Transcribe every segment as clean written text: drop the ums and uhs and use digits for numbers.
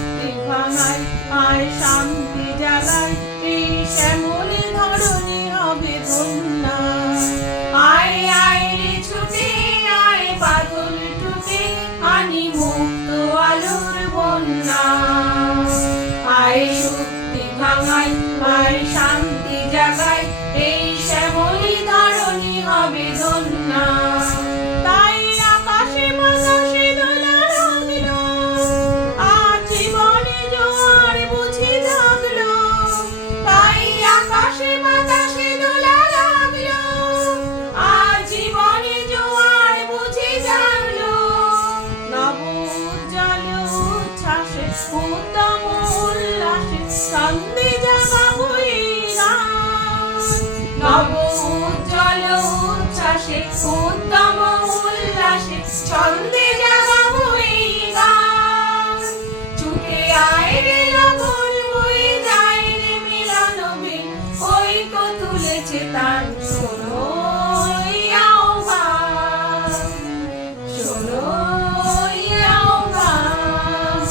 শক্তি ভাঙায় আর শান্তি জাগায়, এই শ্যামলী ধরণী হবে ধন্যা। আয় আয় রে ছুটে আয় বাদল টুটে, আনি মুক্ত আলোর বন্যা। আয় শক্তি ভাঙায় আর শান্তি জাগায়, এই শ্যামলী ধরণী হবে ধন্যা। তাই আকাশে বাতাসে দোলা লাগলো, আজ জীবনে জোয়ার বুঝি জাগলো। তাই আকাশে বাতাসে দোলা লাগলো, আজ জীবনে জোয়ার বুঝি জাগলো। নব উজ্জ্বল উচ্ছ্বাসে উত্তম উল্লাসে ছন্দে জাগাবো এই গান। নব উজ্জ্বল উচ্ছ্বাসে উত্তম উল্লাসে ছন্দে জাগাবো এই গান। ছুটে আয় রে লগন বয়ে যায় রে মিলন বিন, ঐক্য তুলেছে তার শোনো এই আহ্বান। শোনো এই আহ্বান।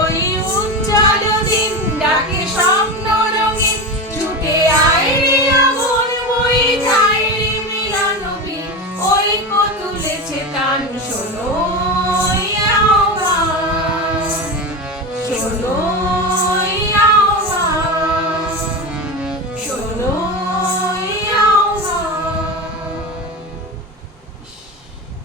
ওই উজ্জ্বল দিন ডাকে স্বপ্ন রঙিন, ছুটে আয় রে লগন বয়ে যায় রে মিলন বিন, ঐক্য তুলেছে তার শোনো এই আহ্বান। শোনো এই